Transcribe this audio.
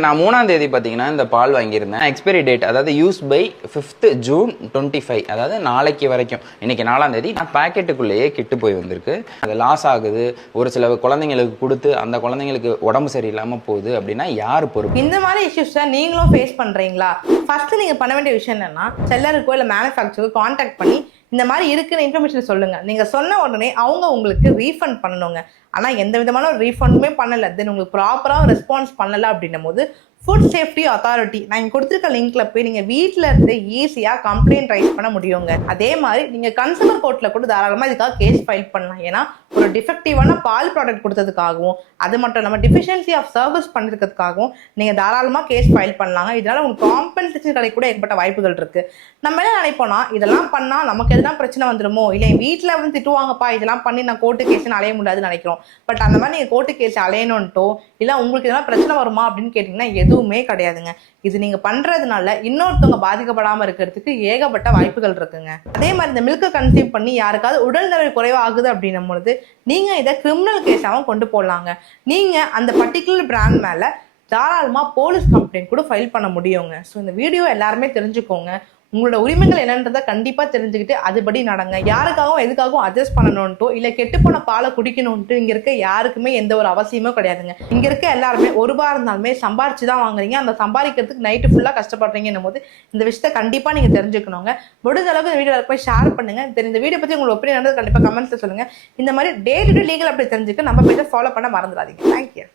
நான் 3ஆம் தேதி பார்த்தீங்கன்னா இந்த பால் வாங்கியிருந்தேன். எக்ஸ்பைரி டேட் அதாவது யூஸ் பை 5th June 25, அதாவது நாளைக்கு வரைக்கும். இன்னைக்கு 4ஆம் தேதி. நான் பாக்கெட்டுக்குள்ளேயே கெட்டு போய் வந்திருக்கு. அது லாஸ் ஆகுது, ஒரு சில குழந்தைங்களுக்கு கொடுத்து அந்த குழந்தைங்களுக்கு உடம்பு சரியில்லாமல் போகுது அப்படின்னா யார் பொறுப்பு? இந்த மாதிரி இஷ்யூஸை நீங்களும் ஃபேஸ் பண்ணுறீங்களா? ஃபர்ஸ்ட் நீங்கள் பண்ண வேண்டிய விஷயம் என்னன்னா, செல்லருக்கோ இல்லை மேனுஃபேக்சருக்கோ கான்டாக்ட் பண்ணி இந்த மாதிரி இருக்குன்னு இன்ஃபர்மேஷன் சொல்லுங்க. நீங்க சொன்ன உடனே அவங்க உங்களுக்கு ரீஃபண்ட் பண்ணணுங்க. ஆனா எந்த விதமான ஒரு ரீஃபண்டுமே பண்ணல, தென் உங்களுக்கு ப்ராப்பரா ரெஸ்பான்ஸ் பண்ணல அப்படின்னும் போது ஃபுட் சேஃப்டி அத்தாரிட்டி நான் இங்க கொடுத்துருக்க லிங்க்ல போய் நீங்க வீட்டுல இருந்து ஈஸியா கம்ப்ளைண்ட் ரைஸ் பண்ண முடியுங்க. அதே மாதிரி நீங்க கன்சூமர் கோர்ட்ல கூட தாராளமா இதுக்காக கேஸ் ஃபைல் பண்ணலாம். ஏன்னா ஒரு டிஃபெக்டிவான பால் ப்ராடக்ட் கொடுத்ததுக்காகவும் அது மட்டும் இல்லாமல் டிஃபிஷியன்சி ஆஃப் சர்வீஸ் பண்ணிருக்கிறதுக்காகவும் நீங்க தாராளமா கேஸ் ஃபைல் பண்ணலாங்க. இதனால உங்களுக்கு காம்பன்சேஷன் கிடைக்க கூட ஏற்பட்ட வாய்ப்புகள் இருக்கு. நம்ம என்ன நினைப்போம்னா, இதெல்லாம் பண்ணா நமக்கு எதுனா பிரச்சனை வந்துருமோ, இல்லை வீட்டில் வந்து திட்டுவாங்கப்பா இதெல்லாம் பண்ணி நான் கோர்ட்டு கேஸ்ன்னு அலைய முடியாதுன்னு நினைக்கிறோம். பட் அந்த மாதிரி நீங்க கோர்ட்டு கேஸ் அலையணும்ட்டோ இல்லை உங்களுக்கு எதனா பிரச்சனை வருமா அப்படின்னு கேட்டீங்கன்னா எதுவுமே கிடையாதுங்க. இது நீங்க பண்றதுனால இன்னொருத்தவங்க பாதிக்கப்படாம இருக்கிறதுக்கு ஏகப்பட்ட வாய்ப்புகள் இருக்குங்க. அதே மாதிரி இந்த மில்கை கன்சியூம் பண்ணி யாருக்காவது உடல்நல குறைவாகுது அப்படின்னும் பொழுது நீங்க இதை கிரிமினல் கேஸாகவும் கொண்டு போடலாங்க. நீங்க அந்த பர்டிகுலர் பிராண்ட் மேல தாராளமா போலீஸ் கம்ப்ளைண்ட் கூட ஃபைல் பண்ண முடியுங்க. ஸோ இந்த வீடியோ எல்லாருமே தெரிஞ்சுக்கோங்க. உங்களோட உரிமைகள் என்னன்றதை கண்டிப்பா தெரிஞ்சுக்கிட்டு அதுபடி நடங்க. யாருக்காகவும் எதுக்காகவும் அட்ஜஸ்ட் பண்ணணும்ட்டோ இல்லை கெட்டுப்போன பாலை குடிக்கணும்ட்டு இங்க இருக்க யாருக்குமே எந்த ஒரு அவசியமும் கிடையாதுங்க. இங்க இருக்க எல்லாருமே ஒரு ரூபா இருந்தாலுமே சம்பாரிச்சு தான் வாங்குறீங்க. அந்த சம்பாதிக்கிறதுக்கு நைட்டு ஃபுல்லா கஷ்டப்படுறீங்கன்னும் போது இந்த விஷயத்த கண்டிப்பா நீங்க தெரிஞ்சுக்கணுங்க. முடிஞ்ச அளவுக்கு இந்த வீடியோ போய் ஷேர் பண்ணுங்க. இந்த வீடியோ பத்தி உங்களுக்கு ஒப்பீனியன் கண்டிப்பா கமெண்ட்ஸ்ல சொல்லுங்க. இந்த மாதிரி டே டு டே லீகல் அப்படி தெரிஞ்சுக்க நம்ம பேஜை ஃபாலோ பண்ண மறந்துடாதீங்க. தேங்க்யூ.